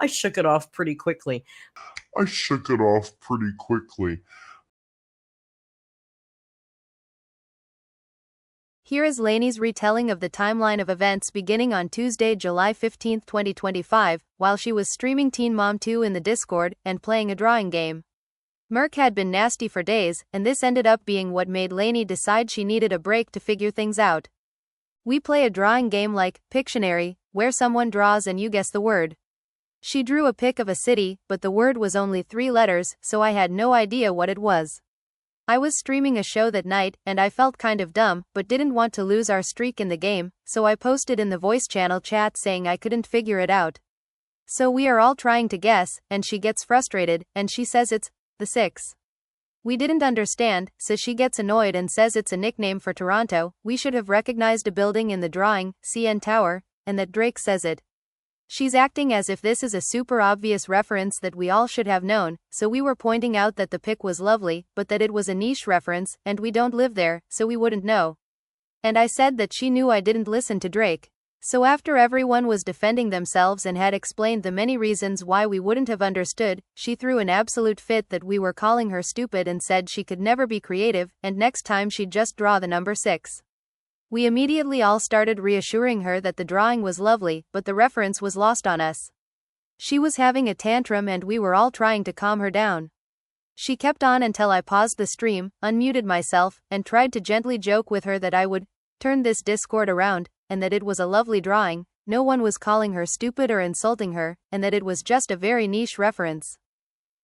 I shook it off pretty quickly. I shook it off pretty quickly. Here is Lainey's retelling of the timeline of events beginning on Tuesday, July 15, 2025, while she was streaming Teen Mom 2 in the Discord and playing a drawing game. Merc had been nasty for days, and this ended up being what made Lainey decide she needed a break to figure things out. We play a drawing game like Pictionary, where someone draws and you guess the word. She drew a pic of a city, but the word was only 3 letters, so I had no idea what it was. I was streaming a show that night, and I felt kind of dumb, but didn't want to lose our streak in the game, so I posted in the voice channel chat saying I couldn't figure it out. So we are all trying to guess, and she gets frustrated, and she says it's the 6. We didn't understand, so she gets annoyed and says it's a nickname for Toronto. We should have recognized a building in the drawing, CN Tower, and that Drake says it. She's acting as if this is a super obvious reference that we all should have known, so we were pointing out that the pic was lovely, but that it was a niche reference, and we don't live there, so we wouldn't know. And I said that she knew I didn't listen to Drake. So after everyone was defending themselves and had explained the many reasons why we wouldn't have understood, she threw an absolute fit that we were calling her stupid and said she could never be creative, and next time she'd just draw the number 6. We immediately all started reassuring her that the drawing was lovely, but the reference was lost on us. She was having a tantrum and we were all trying to calm her down. She kept on until I paused the stream, unmuted myself, and tried to gently joke with her that I would turn this Discord around, and that it was a lovely drawing, no one was calling her stupid or insulting her, and that it was just a very niche reference.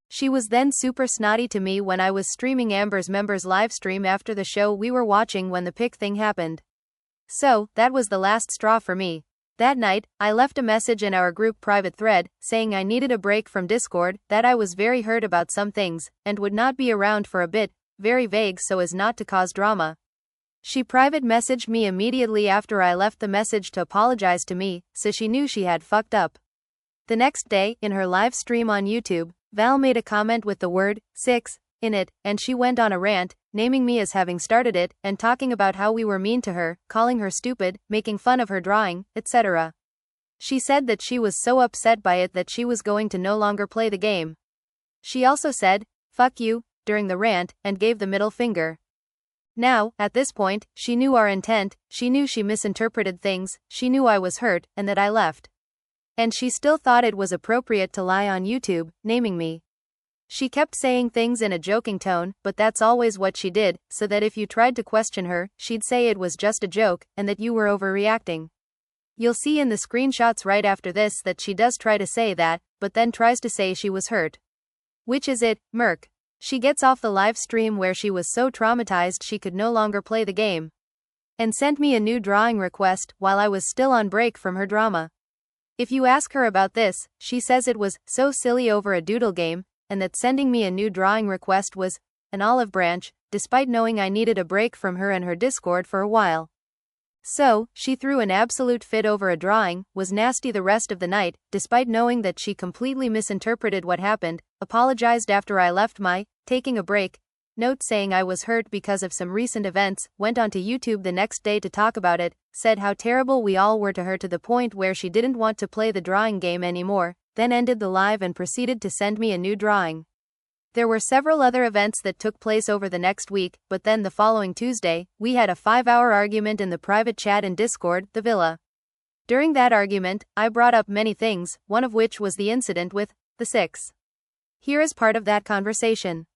She was then super snotty to me when I was streaming Amber's members live stream after the show we were watching when the pic thing happened. So, that was the last straw for me. That night, I left a message in our group private thread, saying I needed a break from Discord, that I was very hurt about some things, and would not be around for a bit, very vague so as not to cause drama. She private messaged me immediately after I left the message to apologize to me, so she knew she had fucked up. The next day, in her live stream on YouTube, Val made a comment with the word 6 in it, and she went on a rant, naming me as having started it, and talking about how we were mean to her, calling her stupid, making fun of her drawing, etc. She said that she was so upset by it that she was going to no longer play the game. She also said, "Fuck you," during the rant, and gave the middle finger. Now, at this point, she knew our intent, she knew she misinterpreted things, she knew I was hurt, and that I left. And she still thought it was appropriate to lie on YouTube, naming me. She kept saying things in a joking tone, but that's always what she did, so that if you tried to question her, she'd say it was just a joke, and that you were overreacting. You'll see in the screenshots right after this that she does try to say that, but then tries to say she was hurt. Which is it, Merc? She gets off the live stream where she was so traumatized she could no longer play the game. And sent me a new drawing request, while I was still on break from her drama. If you ask her about this, she says it was so silly over a doodle game, and that sending me a new drawing request was an olive branch, despite knowing I needed a break from her and her Discord for a while. So, she threw an absolute fit over a drawing, was nasty the rest of the night, despite knowing that she completely misinterpreted what happened, apologized after I left my taking a break note saying I was hurt because of some recent events, went onto YouTube the next day to talk about it, said how terrible we all were to her to the point where she didn't want to play the drawing game anymore, then ended the live and proceeded to send me a new drawing. There were several other events that took place over the next week, but then the following Tuesday, we had a 5-hour argument in the private chat in Discord, the Villa. During that argument, I brought up many things, one of which was the incident with the 6. Here is part of that conversation.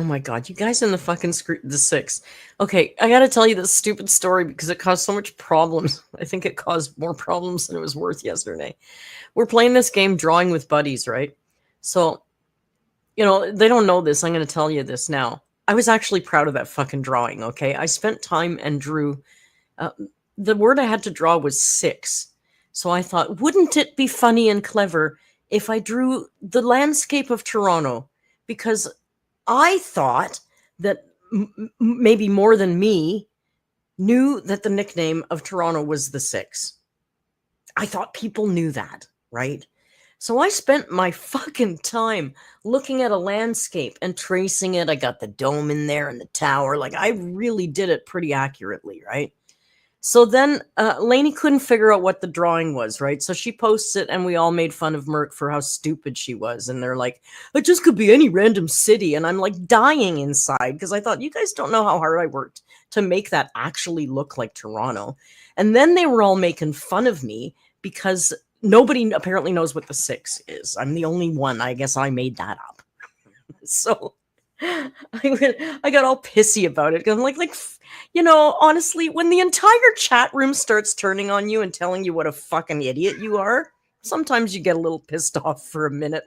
Oh my god, you guys in the fucking the six. Okay, I gotta tell you this stupid story because it caused so much problems. I think it caused more problems than it was worth yesterday. We're playing this game, Drawing with Buddies, right? So, they don't know this. I'm gonna tell you this now. I was actually proud of that fucking drawing, okay? I spent time and drew. Uh, the word I had to draw was 6. So I thought, wouldn't it be funny and clever if I drew the landscape of Toronto? Because I thought that maybe more than me knew that the nickname of Toronto was the 6. I thought people knew that, right? So I spent my fucking time looking at a landscape and tracing it. I got the dome in there and the tower. Like, I really did it pretty accurately, right? So then Lainey couldn't figure out what the drawing was, right? So she posts it, and we all made fun of Merc for how stupid she was. And they're like, it just could be any random city. And I'm like dying inside because I thought, you guys don't know how hard I worked to make that actually look like Toronto. And then they were all making fun of me because nobody apparently knows what the 6 is. I'm the only one. I guess I made that up. So I got all pissy about it. I'm like, honestly, when the entire chat room starts turning on you and telling you what a fucking idiot you are, sometimes you get a little pissed off for a minute.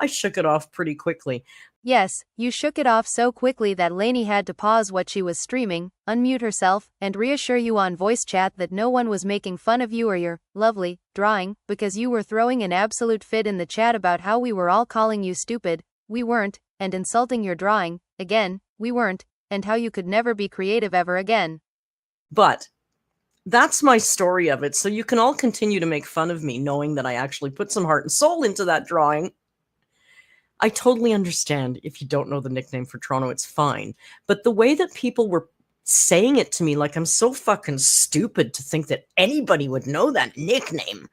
I shook it off pretty quickly. Yes, you shook it off so quickly that Lainey had to pause what she was streaming, unmute herself, and reassure you on voice chat that no one was making fun of you or your lovely drawing, because you were throwing an absolute fit in the chat about how we were all calling you stupid, we weren't, and insulting your drawing, again, we weren't, and how you could never be creative ever again. But that's my story of it, so you can all continue to make fun of me knowing that I actually put some heart and soul into that drawing. I totally understand if you don't know the nickname for Toronto, it's fine. But the way that people were saying it to me, like I'm so fucking stupid to think that anybody would know that nickname.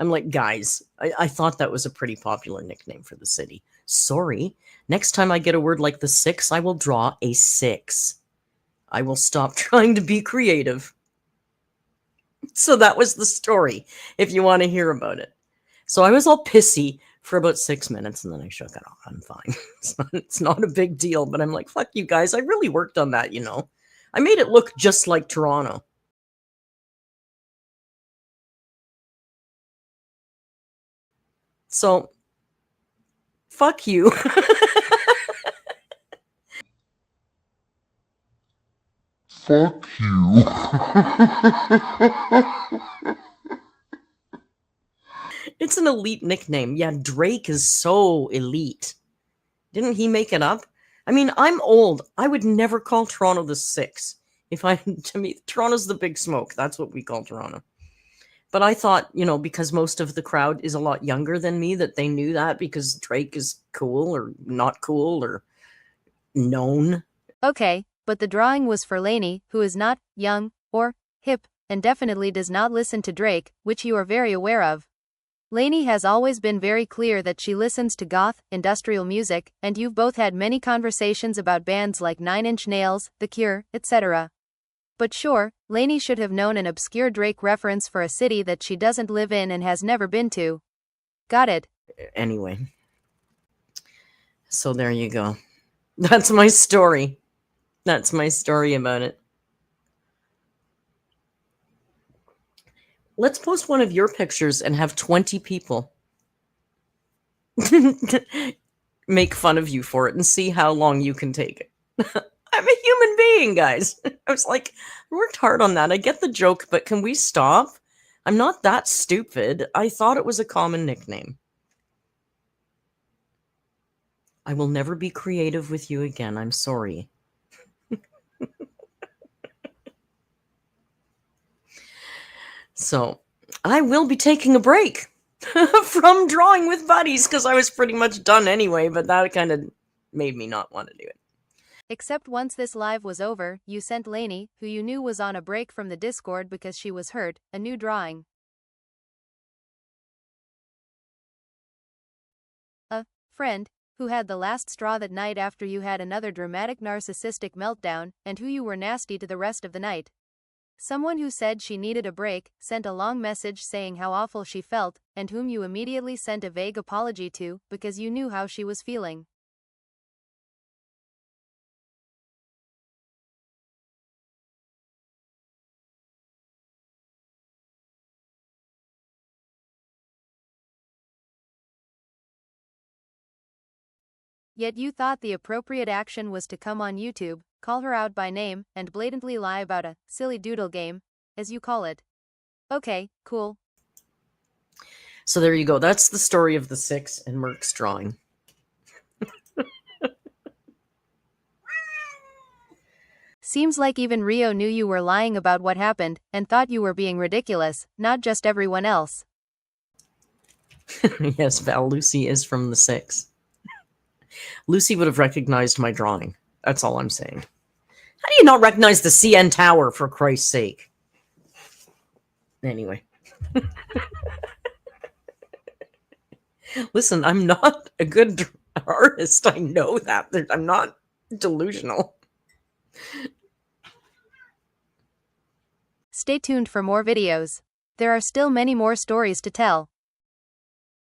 I'm like, guys, I thought that was a pretty popular nickname for the city. Sorry. Next time I get a word like the 6, I will draw a 6. I will stop trying to be creative. So that was the story, if you want to hear about it. So I was all pissy for about 6 minutes, and then I shook it off. I'm fine. It's not a big deal, but I'm like, fuck you guys. I really worked on that, I made it look just like Toronto. So, fuck you. Fuck you. It's an elite nickname. Yeah, Drake is so elite. Didn't he make it up? I mean, I'm old. I would never call Toronto the 6. To me, Toronto's the big smoke. That's what we call Toronto. But I thought, because most of the crowd is a lot younger than me, that they knew that because Drake is cool or not cool or known. Okay, but the drawing was for Lainey, who is not young or hip, and definitely does not listen to Drake, which you are very aware of. Lainey has always been very clear that she listens to goth, industrial music, and you've both had many conversations about bands like Nine Inch Nails, The Cure, etc. But sure, Lainey should have known an obscure Drake reference for a city that she doesn't live in and has never been to. Got it. Anyway. So there you go. That's my story. That's my story about it. Let's post one of your pictures and have 20 people make fun of you for it and see how long you can take it. I'm a human being, guys. I was like, I worked hard on that. I get the joke, but can we stop? I'm not that stupid. I thought it was a common nickname. I will never be creative with you again. I'm sorry. So, I will be taking a break from Drawing with Buddies because I was pretty much done anyway, but that kind of made me not want to do it. Except once this live was over, you sent Lainey, who you knew was on a break from the Discord because she was hurt, a new drawing. A friend, who had the last straw that night after you had another dramatic narcissistic meltdown, and who you were nasty to the rest of the night. Someone who said she needed a break, sent a long message saying how awful she felt, and whom you immediately sent a vague apology to, because you knew how she was feeling. Yet you thought the appropriate action was to come on YouTube, call her out by name, and blatantly lie about a silly doodle game, as you call it. Okay, cool. So there you go. That's the story of the 6 and Merc's drawing. Seems like even Rio knew you were lying about what happened, and thought you were being ridiculous, not just everyone else. Yes, Val, Lucy is from the 6. Lucy would have recognized my drawing. That's all I'm saying. How do you not recognize the CN Tower, for Christ's sake? Anyway. Listen, I'm not a good artist. I know that. I'm not delusional. Stay tuned for more videos. There are still many more stories to tell.